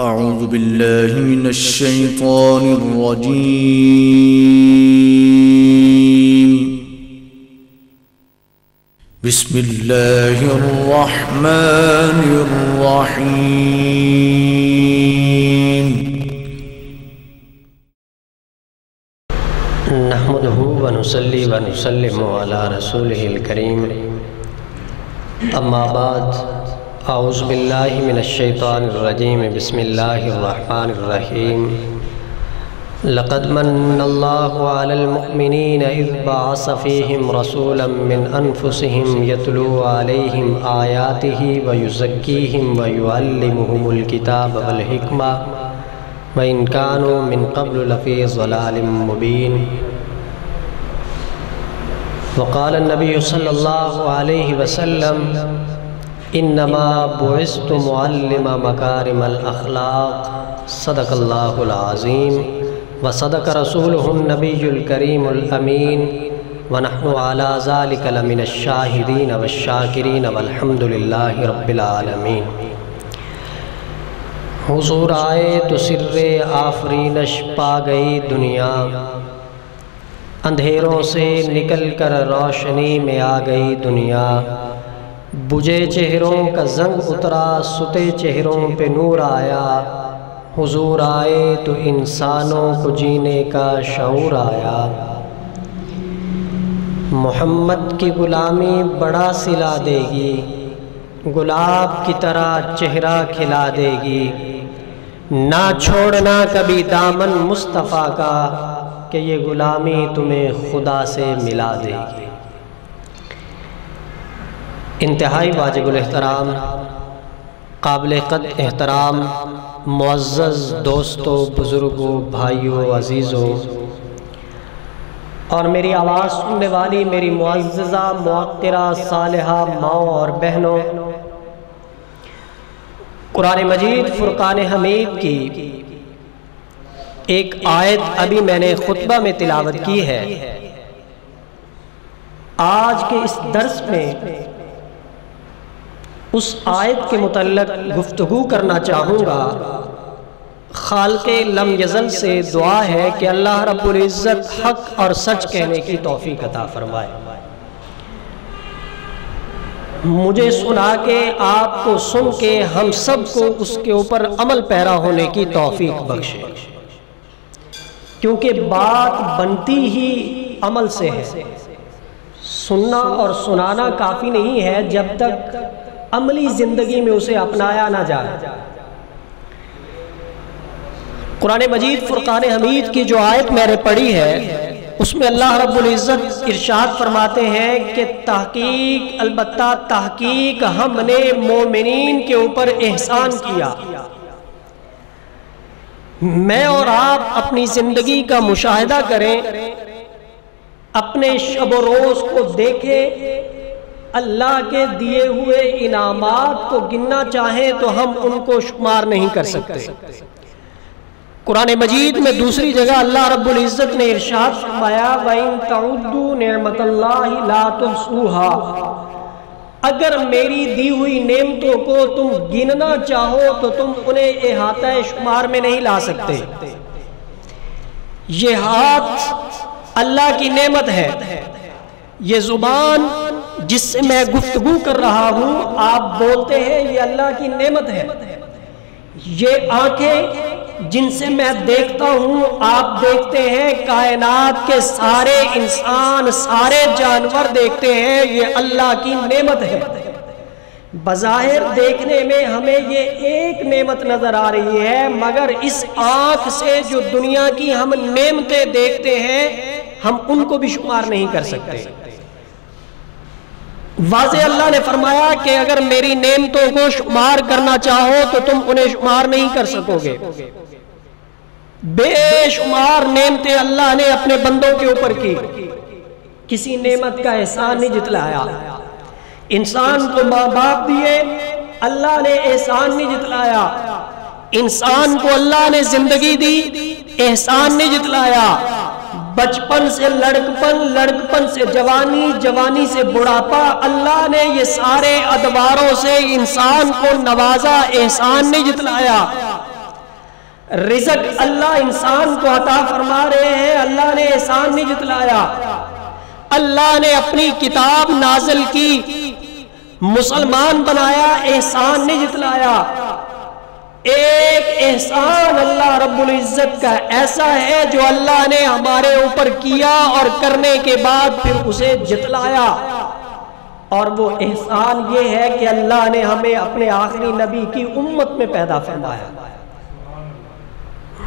أعوذ بالله من الشيطان الرجيم. بسم الله الرحمن الرحيم. نحمده ونصلي ونسلم على رسوله الكريم. اما بعد، اعوذ باللہ من الشیطان الرجیم. بسم اللہ الرحمن الرحیم. لقد من اللہ علی المؤمنین اذ بعث فیہم رسولا من انفسہم یتلو علیہم آیاتہ ویزکیہم ویعلمہم الکتاب والحکمہ وإن كانوا من قبل لفي ضلال مبين. وقال النبي صلى الله عليه وسلم إنما بعثت معلم مكارم الأخلاق. صدق الله العظيم وصدق رسوله النبي الكريم الأمين ونحن على ذلك لمن الشاهدين والشاكرين والحمد لله رب العالمين. حضور آئے تو سر آفرینش پا گئی دنیا، اندھیروں سے نکل کر روشنی میں آ گئی دنیا. بجھے چہروں کا زنگ اترا، ستے چہروں پہ نور آیا. حضور آئے تو انسانوں کو جینے کا شعور آیا. محمد کی غلامی بڑا سلا دے گی، گلاب کی طرح چہرہ کھلا دے گی. نہ چھوڑنا کبھی دامن مصطفیٰ کا کہ یہ غلامی تمہیں خدا سے ملا دے گی. انتہائی واجب الاحترام، قابل قدر احترام معزز دوستوں، بزرگوں، بھائیوں، عزیزوں اور میری آواز سننے والی میری معززہ، موقرہ، صالحہ ماؤں اور بہنوں، قرآن مجید فرقان حمید کی ایک آیت ابھی میں نے خطبہ میں تلاوت کی ہے. آج کے اس درس میں اس آیت کے متعلق گفتگو کرنا چاہوں گا. خالق لم یزل سے دعا ہے کہ اللہ رب العزت حق اور سچ کہنے کی توفیق عطا فرمائے. مجھے سنا کے، آپ کو سن کے، ہم سب کو اس کے اوپر عمل پیرا ہونے کی توفیق بخشے، کیونکہ بات بنتی ہی عمل سے ہے. سننا اور سنانا کافی نہیں ہے جب تک عملی زندگی میں اسے اپنایا نہ جائے. قرآن مجید فرقان حمید کی جو آیت میں نے پڑھی ہے، اس میں اللہ رب العزت ارشاد فرماتے ہیں کہ تحقیق، البتہ تحقیق ہم نے مومنین کے اوپر احسان کیا. میں اور آپ اپنی زندگی کا مشاہدہ کریں، اپنے شب و روز کو دیکھیں، اللہ کے دیے ہوئے انعامات کو گننا چاہیں تو ہم ان کو شمار نہیں کر سکتے. قرآن مجید میں دوسری جگہ اللہ رب العزت نے ارشاد فرمایا وَإِن تَعُدُّوا نِعْمَةَ اللَّهِ لَا تُحْصُوهَا. اگر میری دی ہوئی نعمتوں کو تم گننا چاہو تو تم انہیں احاطہ شمار میں نہیں لا سکتے. یہ ہاتھ اللہ کی نعمت ہے، یہ زبان جس سے میں گفتگو کر رہا ہوں، آپ بولتے ہیں، یہ اللہ کی نعمت ہے. یہ آنکھیں جن سے میں دیکھتا ہوں، آپ دیکھتے ہیں، کائنات کے سارے انسان، سارے جانور دیکھتے ہیں، یہ اللہ کی نعمت ہے. بظاہر دیکھنے میں ہمیں یہ ایک نعمت نظر آ رہی ہے، مگر اس آنکھ سے جو دنیا کی ہم نعمتیں دیکھتے ہیں، ہم ان کو بھی شمار نہیں کر سکتے. واضح اللہ نے فرمایا کہ اگر میری نعمتوں کو شمار کرنا چاہو تو تم انہیں شمار نہیں کر سکو گے. بے شمار نعمتیں اللہ نے اپنے بندوں کے اوپر کی، کسی نعمت کا احسان نہیں جتلایا. انسان کو ماں باپ دیے، اللہ نے احسان نہیں جتلایا. انسان کو اللہ نے زندگی دی، احسان نہیں جتلایا. بچپن سے لڑکپن، لڑکپن سے جوانی، جوانی سے بڑھاپا، اللہ نے یہ سارے ادواروں سے انسان کو نوازا، احسان نہیں جتلایا. رزق اللہ انسان کو عطا فرما رہے ہیں، اللہ نے احسان نہیں جتلایا۔ اللہ نے اپنی کتاب نازل کی، مسلمان بنایا، احسان نہیں جتلایا۔ ایک احسان اللہ رب العزت کا ایسا ہے جو اللہ نے ہمارے اوپر کیا اور کرنے کے بعد پھر اسے جتلایا، اور وہ احسان یہ ہے کہ اللہ نے ہمیں اپنے آخری نبی کی امت میں پیدا فرمایا۔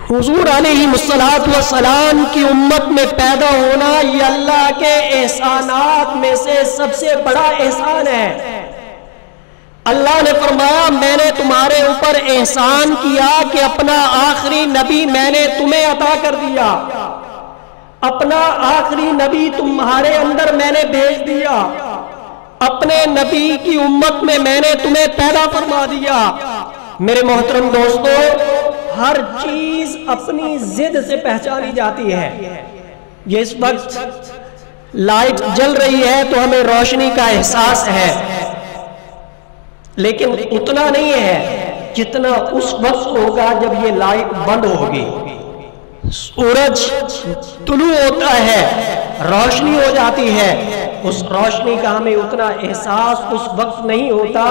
حضور علیہ السلام کی امت میں پیدا ہونا یہ اللہ کے احسانات میں سے سب سے بڑا احسان ہے۔ اللہ نے فرمایا میں نے تمہارے اوپر احسان کیا کہ اپنا آخری نبی میں نے تمہیں عطا کر دیا، اپنا آخری نبی تمہارے اندر میں نے بھیج دیا، اپنے نبی کی امت میں میں نے تمہیں پیدا فرما دیا۔ میرے محترم دوستو، ہر چیز اپنی ضد سے پہچانی جاتی ہے۔ یہ اس وقت لائٹ جل رہی ہے تو ہمیں روشنی کا احساس ہے، لیکن اتنا نہیں ہے جتنا اس وقت ہوگا جب یہ لائٹ بند ہوگی۔ سورج طلوع ہوتا ہے، روشنی ہو جاتی ہے، اس روشنی کا ہمیں اتنا احساس اس وقت نہیں ہوتا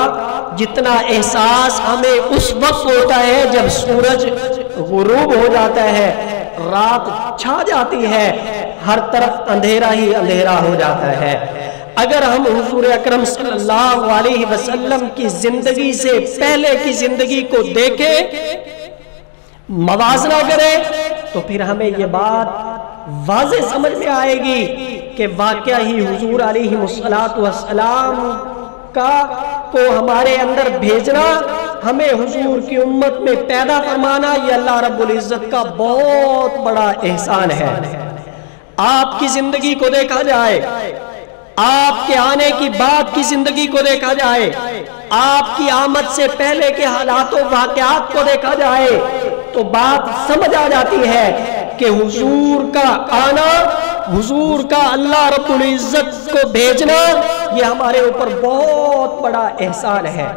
جتنا احساس ہمیں اس وقت ہوتا ہے جب سورج غروب ہو جاتا ہے، رات چھا جاتی ہے، ہر طرف اندھیرا ہی اندھیرا ہو جاتا ہے۔ اگر ہم حضور اکرم صلی اللہ علیہ وسلم کی زندگی سے پہلے کی زندگی کو دیکھیں، موازنہ کریں، تو پھر ہمیں یہ بات واضح سمجھ میں آئے گی کہ واقعہ ہی حضور علیہ السلام کو ہمارے اندر بھیجنا، ہمیں حضور کی امت میں پیدا فرمانا، یہ اللہ رب العزت کا بہت بڑا احسان ہے۔ آپ کی زندگی کو دیکھا جائے، آپ کے آنے کی بعد کی زندگی کو دیکھا جائے، آپ کی آمد سے پہلے کے حالات و واقعات کو دیکھا جائے، تو بات سمجھ آ جاتی ہے کہ حضور کا آنا، حضور کا اللہ رب العزت کو بھیجنا، یہ ہمارے اوپر بہت بڑا احسان ہے۔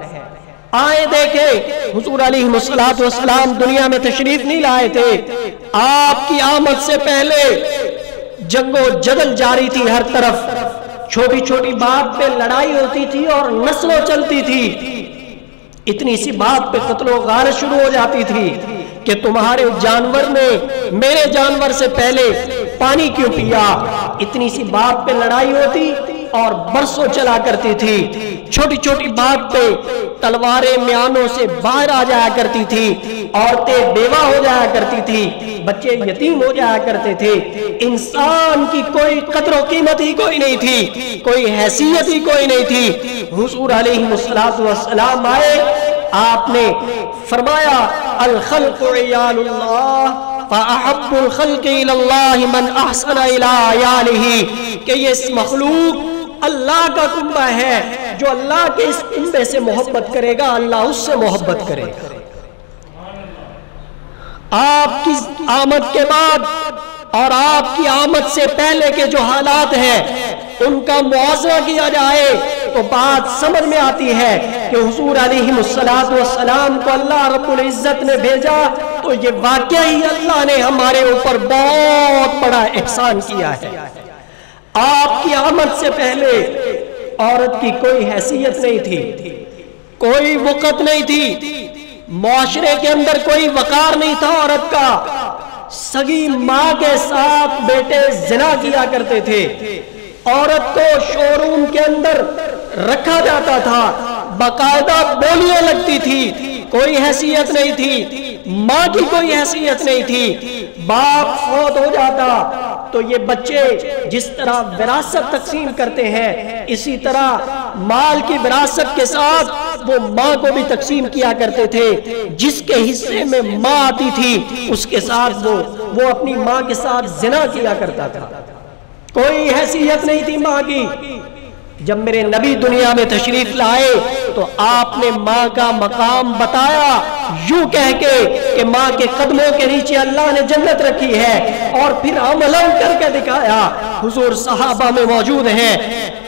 آئے دیکھیں، حضور علیہ السلام دنیا میں تشریف نہیں لائے تھے، آپ کی آمد سے پہلے جنگ و جدل جاری تھی، ہر طرف چھوٹی چھوٹی بات پہ لڑائی ہوتی تھی اور نسلیں چلتی تھی، اتنی سی بات پہ قتل و غارت شروع ہو جاتی تھی کہ تمہارے جانور نے میرے جانور سے پہلے پانی کیوں پیا، اتنی سی بات پہ لڑائی ہوتی اور برسوں چلا کرتی تھی۔ چھوٹی چھوٹی بات پہ تلواریں میانوں سے باہر آ جایا کرتی تھی، عورتیں بیوہ ہو جایا کرتی تھی، بچے یتیم ہو جایا کرتے تھے، انسان کی کوئی قدر و قیمت ہی کوئی نہیں تھی، کوئی حیثیت ہی کوئی نہیں تھی۔ حضور علیہ السلام آئے، آپ نے فرمایا الخلق عیال اللہ فَأَحَبُّ الْخَلْقِ إِلَى اللَّهِ مَنْ أَحْسَنَ إِلَىٰ عَيَالِهِ، کہ یہ اس مخلوق اللہ کا کنبہ ہے، جو اللہ کے اس کنبے سے محبت کرے گا اللہ اس سے محبت کرے گا۔ آپ کی آمد کے بعد اور آپ کی آمد سے پہلے کے جو حالات ہیں ان کا موازنہ کیا جائے تو بات سمجھ میں آتی ہے کہ حضور علیہ السلام کو اللہ رب العزت نے بھیجا تو یہ واقعہ ہی اللہ نے ہمارے اوپر بہت بڑا احسان کیا ہے۔ آپ کی آمد سے پہلے عورت کی کوئی حیثیت نہیں تھی، کوئی وقت نہیں تھی، معاشرے کے اندر کوئی وقار نہیں تھا عورت کا۔ سگی ماں کے ساتھ بیٹے زنا کیا کرتے تھے، عورت کو شو روم کے اندر رکھا جاتا تھا، باقاعدہ بولیاں لگتی تھی، کوئی حیثیت نہیں تھی، ماں کی کوئی حیثیت نہیں تھی۔ باپ فوت ہو جاتا تو یہ بچے جس طرح وراثت تقسیم کرتے ہیں اسی طرح مال کی وراثت کے ساتھ وہ ماں کو بھی تقسیم کیا کرتے تھے، جس کے حصے میں ماں آتی تھی اس کے ساتھ وہ اپنی ماں کے ساتھ زنا کیا کرتا تھا، کوئی حیثیت نہیں تھی ماں کی۔ جب میرے نبی دنیا میں تشریف لائے تو آپ نے ماں کا مقام بتایا یوں کہہ کے کہ ماں کے قدموں کے نیچے اللہ نے جنت رکھی ہے، اور پھر عملاً کر کے دکھایا۔ حضور صحابہ میں موجود ہیں،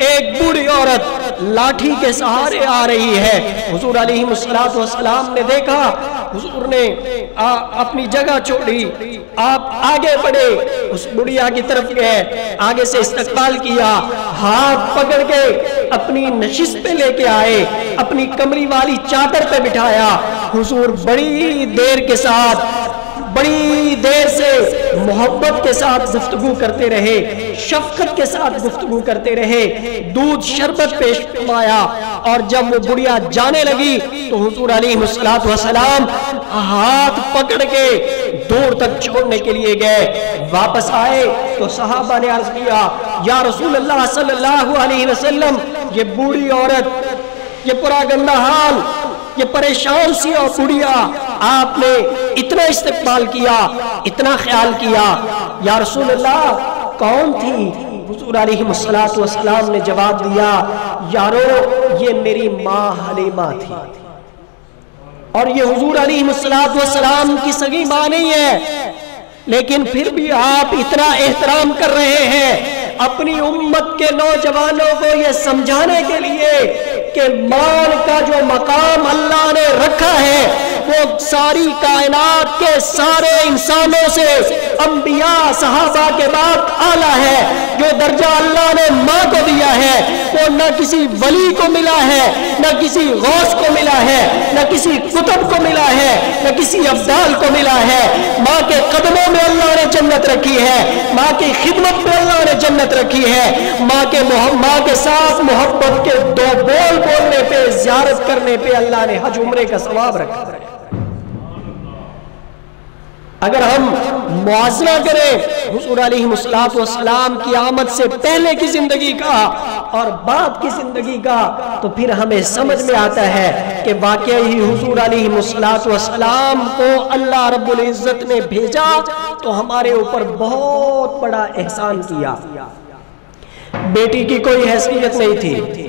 ایک بوڑھی عورت لاٹھی کے سہارے آ رہی ہے، حضور علیہ السلام نے دیکھا حضور نے اپنی جگہ چھوڑی، آپ آگے بڑھے، اس بڑھیا کی طرف گئے، آگے سے استقبال کیا، ہاتھ پکڑ کے اپنی نشست پہ لے کے آئے، اپنی کمری والی چادر پہ بٹھایا۔ حضور بڑی دیر کے ساتھ، بڑی دیر سے محبت کے ساتھ گفتگو کرتے رہے، شفقت کے ساتھ گفتگو کرتے رہے، دودھ شربت پیش فرمایا، اور جب وہ بڑھیا جانے لگی تو حضور علیہ السلام ہاتھ پکڑ کے دور تک چھوڑنے کے لیے گئے۔ واپس آئے تو صحابہ نے عرض کیا، یا رسول اللہ صلی اللہ علیہ وسلم، یہ بوڑھی عورت، یہ پورا گندہ حال، یہ پریشان سی اور بڑھیا، آپ نے اتنا استقبال کیا، اتنا خیال کیا، یا رسول اللہ کون تھی؟ حضور علیہ السلام نے جواب دیا، یارو یہ میری ماں حلیمہ تھی، اور یہ حضور علیہ السلام کی سگی ماں نہیں ہے، لیکن پھر بھی آپ اتنا احترام کر رہے ہیں اپنی امت کے نوجوانوں کو یہ سمجھانے کے لیے کہ مال کا جو مقام اللہ نے رکھا ہے وہ ساری کائنات کے سارے انسانوں سے انبیاء صحابہ کے بعد اعلیٰ ہے۔ جو درجہ اللہ نے ماں کو دیا ہے وہ نہ کسی ولی کو ملا ہے، نہ کسی غوث کو ملا ہے، نہ کسی کتب کو ملا ہے، نہ کسی ابدال کو ملا ہے۔ ماں کے قدموں میں اللہ نے جنت رکھی ہے، ماں کی خدمت میں اللہ نے جنت رکھی ہے، ماں کے ساتھ محبت کے دو بول بولنے پہ، زیارت کرنے پہ اللہ نے حج عمرے کا ثواب رکھا ہے۔ اگر ہم موازنہ کریں حضور علیہ السلام کی آمد سے پہلے کی زندگی کا اور بعد کی زندگی کا، تو پھر ہمیں سمجھ میں آتا ہے کہ واقعی حضور علیہ السلام کو اللہ رب العزت نے بھیجا تو ہمارے اوپر بہت بڑا احسان کیا۔ بیٹی کی کوئی حیثیت نہیں تھی،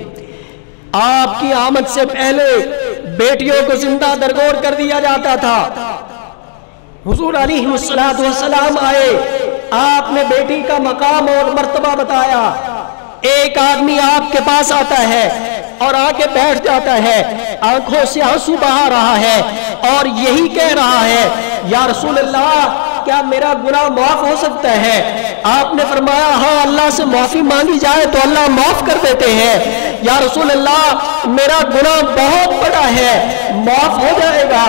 آپ کی آمد سے پہلے بیٹیوں کو زندہ درگور کر دیا جاتا تھا۔ حضور علیہ السلام آئے، آپ نے بیٹی کا مقام اور مرتبہ بتایا۔ ایک آدمی آپ کے پاس آتا ہے اور آ کے بیٹھ جاتا ہے، آنکھوں سے آنسو بہا رہا ہے اور یہی کہہ رہا ہے، یا رسول اللہ کیا میرا گناہ معاف ہو سکتا ہے؟ آپ نے فرمایا، ہاں اللہ سے معافی مانگی جائے تو اللہ معاف کر دیتے ہیں۔ یا رسول اللہ میرا گناہ بہت بڑا ہے، معاف ہو جائے گا؟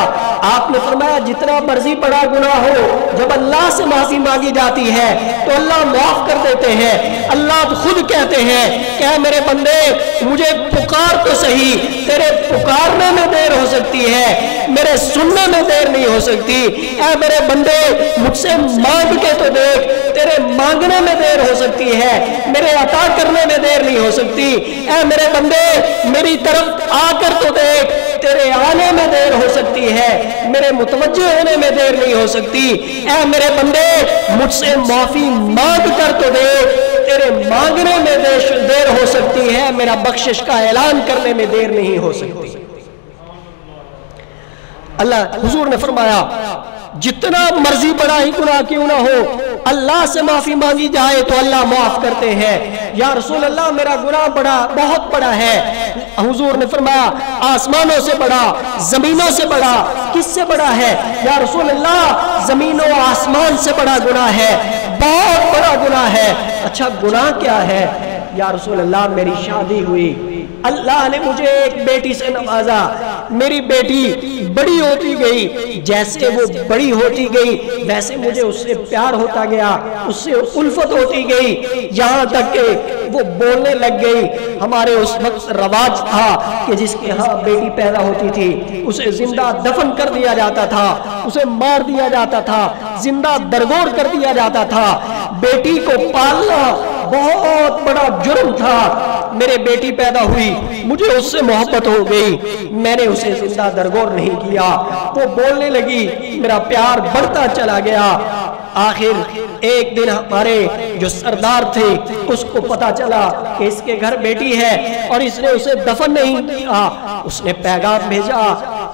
آپ نے فرمایا جتنا مرضی بڑا گناہ ہو، جب اللہ سے معافی مانگی جاتی ہے تو اللہ معاف کر دیتے ہیں۔ اللہ تو خود کہتے ہیں کہ اے میرے بندے مجھے پکار تو صحیح، تیرے پکارنے میں دیر ہو سکتی ہے، میرے سننے میں دیر نہیں ہو سکتی۔ اے میرے بندے مجھ سے مانگ کے تو دیکھ، تیرے مانگنے میں دیر ہو سکتی ہے، میرے عطا کرنے میں دیر نہیں ہو سکتی۔ اے میرے بندے میری طرف آ کر تو دیکھ، تیرے آنے میں دیر ہو سکتی ہے، میرے متوجہ ہونے میں دیر نہیں ہو سکتی۔ اے میرے بندے مجھ سے معافی مانگ کر تو دیکھ، تیرے مانگنے میں دیر ہو سکتی ہے، میرا بخشش کا اعلان کرنے میں دیر نہیں ہو سکتی۔ اللہ حضور نے فرمایا جتنا مرضی بڑا ہی گناہ کیوں نہ ہو، اللہ سے معافی مانگی جائے تو اللہ معاف کرتے ہیں۔ یا رسول اللہ میرا گناہ بہت بڑا ہے۔ حضور نے فرمایا آسمانوں سے بڑا، زمینوں سے بڑا، کس سے بڑا ہے؟ یا رسول اللہ زمین و آسمان سے بڑا گناہ ہے، بہت بڑا گناہ ہے۔ اچھا گناہ کیا ہے؟ یا رسول اللہ میری شادی ہوئی، اللہ نے مجھے ایک بیٹی سے نوازا، میری بیٹی بڑی ہوتی گئی، جیسے وہ بڑی ہوتی گئی ویسے مجھے اس سے پیار ہوتا گیا، اس سے الفت ہوتی گئی، یہاں تک کہ وہ بولنے لگ گئی۔ ہمارے اس وقت رواج تھا کہ جس کے ہاں بیٹی پیدا ہوتی تھی اسے زندہ دفن کر دیا جاتا تھا، اسے مار دیا جاتا تھا، زندہ درگور کر دیا جاتا تھا۔ بیٹی کو پالنا بہت بڑا جرم تھا۔ میرے بیٹی پیدا ہوئی، مجھے اس سے محبت ہو گئی، میں نے اسے زندہ درگور نہیں کیا، وہ بولنے لگی، میرا پیار بڑھتا چلا گیا۔ آخر ایک دن ہمارے جو سردار تھے اس کو پتا چلا کہ اس کے گھر بیٹی ہے اور اس نے اسے دفن نہیں کیا۔ اس نے پیغام بھیجا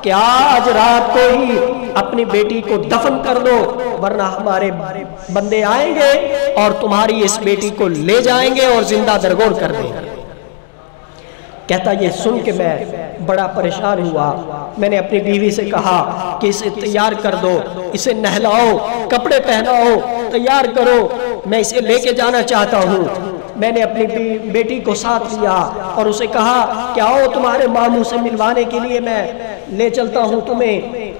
کہ آج رات کو ہی اپنی بیٹی کو دفن کر دو ورنہ ہمارے بندے آئیں گے اور تمہاری اس بیٹی کو لے جائیں گے اور زندہ درگور کر دیں گے۔ کہتا یہ سن کے میں بڑا پریشان ہوا. میں نے اپنی بیوی سے کہا کہ اسے تیار کر دو, اسے نہلاؤ, کپڑے پہناؤ, تیار کرو, میں اسے لے کے جانا چاہتا ہوں. میں نے اپنی بیٹی کو ساتھ لیا اور اسے کہا کہ آؤ تمہارے ماموں سے ملوانے کے لیے میں لے چلتا ہوں تمہیں.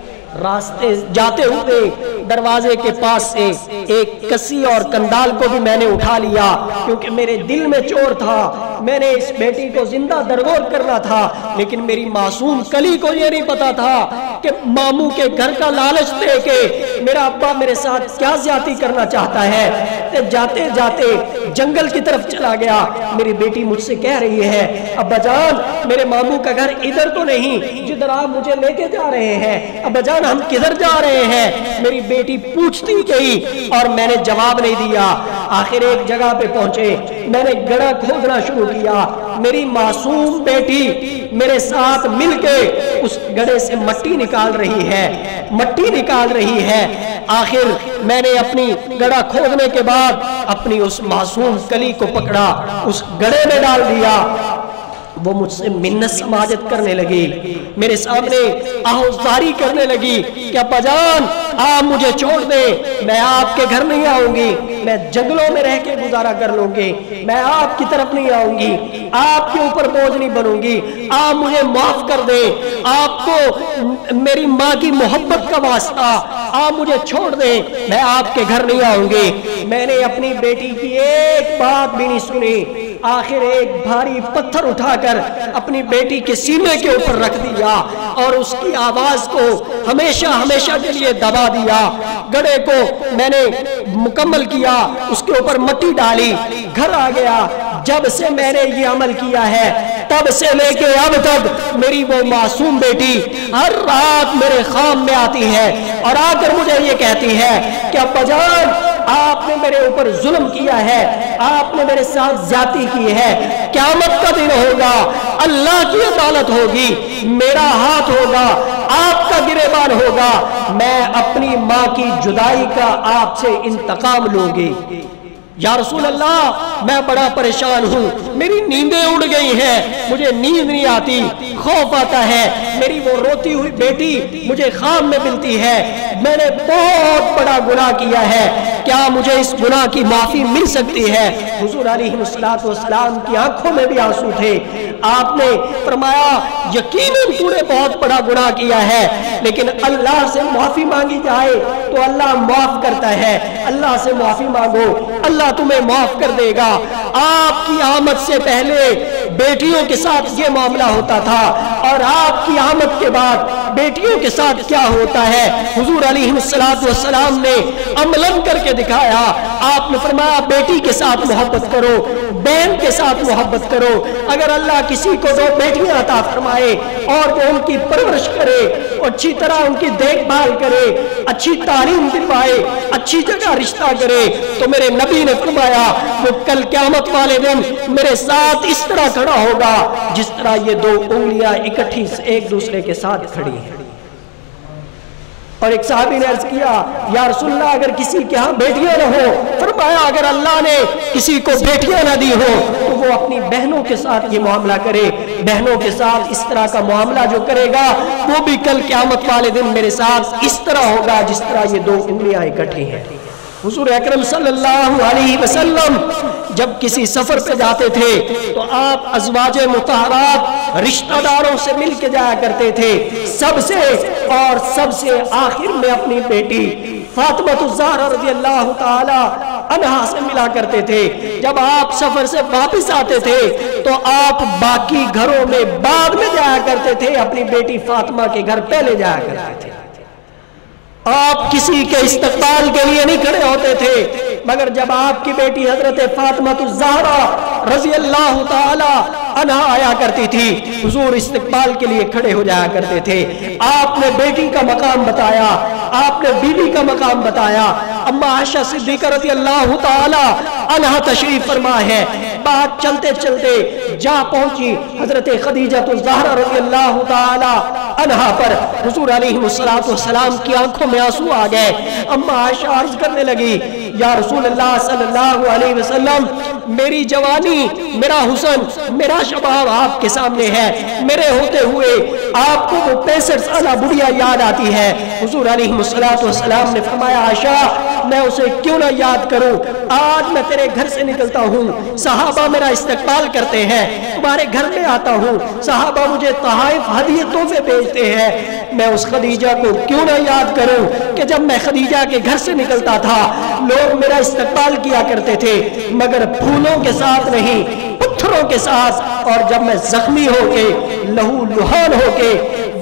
راستے جاتے ہوئے دروازے کے پاس سے ایک کسی اور کندال کو بھی میں نے اٹھا لیا, کیونکہ میرے دل میں چور تھا. میں نے اس بیٹی کو زندہ درگور کرنا تھا, لیکن میری معصوم کلی کو یہ نہیں پتا تھا کہ ماموں کے گھر کا لالچ دے کے میرا ابا میرے ساتھ کیا زیادتی کرنا چاہتا ہے. جاتے جاتے جنگل کی طرف چلا گیا. میری بیٹی مجھ سے کہہ رہی ہے ابا جان میرے ماموں کا گھر ادھر تو نہیں جدھر آپ مجھے لے کے جا رہے ہیں, ابا جان ہم کدھر جا رہے ہیں. میری بیٹی پوچھتی گئی اور میں نے جواب نہیں دیا. آخر ایک جگہ پہ پہنچے, میں نے گڑھا کھودنا شروع کیا. میری معصوم بیٹی میرے ساتھ مل کے اس گڑھے سے مٹی نکال رہی ہے. آخر میں نے اپنی گڑھا کھودنے کے بعد اپنی اس معصوم کلی کو پکڑا, اس گڑھے میں ڈال دیا. وہ مجھ سے منت سماجت کرنے لگی, میرے سامنے آہوزاری کرنے لگی کہ ابا جان آپ مجھے چھوڑ دیں, میں آپ کے گھر نہیں آؤں گی, میں جنگلوں میں رہ کے گزارا کر لوں گی, میں آپ کی طرف نہیں آؤں گی, آپ کے اوپر بوجھ نہیں بنوں گی, آپ مجھے معاف کر دیں, آپ کو میری ماں کی محبت کا واسطہ, آپ مجھے چھوڑ دیں, میں آپ کے گھر نہیں آؤں گی. میں نے اپنی بیٹی کی ایک بات بھی نہیں سنی. آخر ایک بھاری پتھر اٹھا کر اپنی بیٹی کے سینے کے اوپر رکھ دیا اور اس کی آواز کو ہمیشہ کے لیے دبا دیا. گڑھے کو میں نے مکمل کیا, اس کے اوپر مٹی ڈالی, گھر آ گیا. جب سے میں نے یہ عمل کیا ہے تب سے لے کے اب تک میری وہ معصوم بیٹی ہر رات میرے خواب میں آتی ہے اور آ کر مجھے یہ کہتی ہے کہ ابا جان آپ نے میرے اوپر ظلم کیا ہے, آپ نے میرے ساتھ زیادتی کی ہے, قیامت کا دن ہوگا, اللہ کی عدالت ہوگی, میرا ہاتھ ہوگا, آپ کا گریبان ہوگا, میں اپنی ماں کی جدائی کا آپ سے انتقام لوں گی. یا رسول اللہ میں بڑا پریشان ہوں, میری نیندیں اڑ گئی ہیں, مجھے نیند نہیں آتی, خوف آتا ہے, میری وہ روتی ہوئی بیٹی مجھے خواب میں ملتی ہے, میں نے بہت بڑا گناہ کیا ہے, کیا مجھے اس گناہ کی معافی مل سکتی ہے. حضور علیہ السلام کی آنکھوں میں بھی آنسو تھے. آپ نے فرمایا یقیناً تو نے بہت بڑا گناہ کیا ہے, لیکن اللہ سے معافی مانگی جائے تو اللہ معاف کرتا ہے, اللہ سے معافی مانگو, اللہ تمہیں معاف کر دے گا. آپ کی آمد سے پہلے بیٹیوں کے ساتھ یہ معاملہ ہوتا تھا اور آپ کی آمد کے بعد بیٹیوں کے ساتھ کیا ہوتا ہے حضور علیہ السلام نے عملاً کر کے دکھایا. آپ نے فرمایا بیٹی کے ساتھ محبت کرو, بہن کے ساتھ محبت کرو. اگر اللہ کسی کو 2 بیٹیاں عطا فرمائے اور وہ ان کی پرورش کرے, اچھی طرح ان کی دیکھ بھال کرے, اچھی تعلیم دلوائے, اچھی جگہ رشتہ کرے, تو میرے نبی نے فرمایا وہ کل قیامت والے دن میرے ساتھ اس طرح کھڑا ہوگا جس طرح یہ 2 انگلیاں اکٹھی ایک دوسرے کے ساتھ کھڑی ہیں. اور ایک صحابی نے عرض کیا یا رسول اللہ اگر کسی کے ہاں بیٹیاں نہ ہو, فرمایا اگر اللہ نے کسی کو بیٹیاں نہ دی ہو تو وہ اپنی بہنوں کے ساتھ یہ معاملہ کرے, بہنوں کے ساتھ اس طرح کا معاملہ جو کرے گا وہ بھی کل قیامت والے دن میرے ساتھ اس طرح ہوگا جس طرح یہ 2 انگلیاں اکٹھی ہیں. حضور اکرم صلی اللہ علیہ وسلم جب کسی سفر پہ جاتے تھے تو آپ ازواج مطہرات رشتہ داروں سے مل کے جایا کرتے تھے, سب سے آخر میں اپنی بیٹی فاطمہ الزہرا رضی اللہ تعالی عنہا سے ملا کرتے تھے. جب آپ سفر سے واپس آتے تھے تو آپ باقی گھروں میں بعد میں جایا کرتے تھے, اپنی بیٹی فاطمہ کے گھر پہلے جایا کرتے تھے. آپ کسی کے استقبال کے لیے نہیں کھڑے ہوتے تھے, مگر جب آپ کی بیٹی حضرت فاطمہ الزہرا رضی اللہ تعالی عنہا آیا کرتی تھی حضور استقبال کے لیے کھڑے ہو جایا کرتے تھے. آپ نے بیٹی کا مقام بتایا, آپ نے بیوی کا مقام بتایا. اما عائشہ صدیقہ رضی اللہ تعالی عنہا تشریف فرما ہے. بات چلتے چلتے جا پہنچی حضرت خدیجہ الزہرا رضی اللہ تعالی عنہا پر. حضور علیہ السلام کی آنکھوں میں آنسو آ گئے. اما عائشہ عرض کرنے لگی یا رسول اللہ صلی اللہ علیہ وسلم میری جوانی، میرا حسن، میرا شباب آپ کے سامنے ہے. میرے ہوتے ہوئے آپ کو وہ 65 سالہ بڑھیا یاد آتی ہے. حضور علیہ السلام نے فرمایا عائشہ میں اسے کیوں نہ یاد کروں. آج میں تیرے گھر سے نکلتا ہوں، صحابہ میرا استقبال کرتے ہیں، تمہارے گھر میں آتا ہوں، صحابہ مجھے تحائف ہدیے تحفے بھیجتے ہیں. میں اس خدیجہ کو کیوں نہ یاد کروں کہ جب میں خدیجہ کے گھر سے نکلتا تھا لوگ میرا استقبال کیا کرتے تھے مگر پھولوں کے ساتھ نہیں، پتھروں کے ساتھ. اور جب میں زخمی ہو کے لہو لہان ہو کے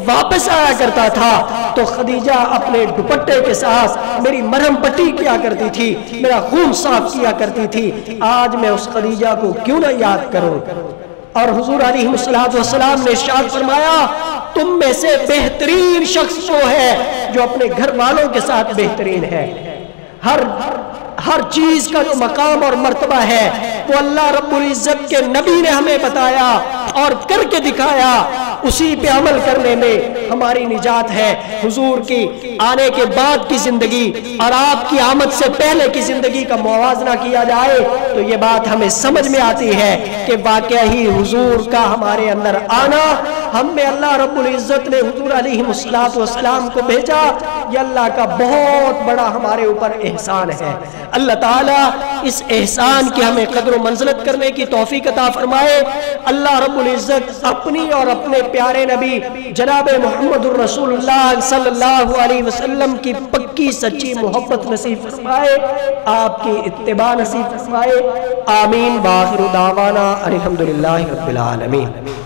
واپس آیا کرتا تھا تو خدیجہ اپنے دوپٹے کے ساتھ میری مرہم پٹی کیا کرتی تھی، میرا خون صاف کیا کرتی تھی. آج میں اس خدیجہ کو کیوں نہ یاد کروں. اور حضور علیہ السلام نے ارشاد فرمایا تم میں سے بہترین شخص وہ ہے جو اپنے گھر والوں کے ساتھ بہترین ہے. ہر چیز کا جو مقام اور مرتبہ ہے وہ اللہ رب العزت کے نبی نے ہمیں بتایا اور کر کے دکھایا. اسی پہ عمل کرنے میں ہماری نجات ہے. حضور کی آنے کے بعد کی زندگی اور آپ کی آمد سے پہلے کی زندگی کا موازنہ کیا جائے تو یہ بات ہمیں سمجھ میں آتی ہے کہ واقعہ ہی حضور کا ہمارے اندر آنا، ہم میں اللہ رب العزت نے حضور علیہ السلام کو بھیجا، یہ اللہ کا بہت بڑا ہمارے اوپر احسان ہے. اللہ تعالیٰ اس احسان کی ہمیں قدر و منزلت کرنے کی توفیق عطا فرمائے. اللہ رب العزت اپنی اور اپنے پیارے نبی جناب محمد الرسول اللہ صلی اللہ علیہ وسلم کی پکی سچی محبت نصیب فرمائے، آپ کی اتباع نصیب فرمائے. آمین. وآخر دعوانا الحمدللہ رب العالمین.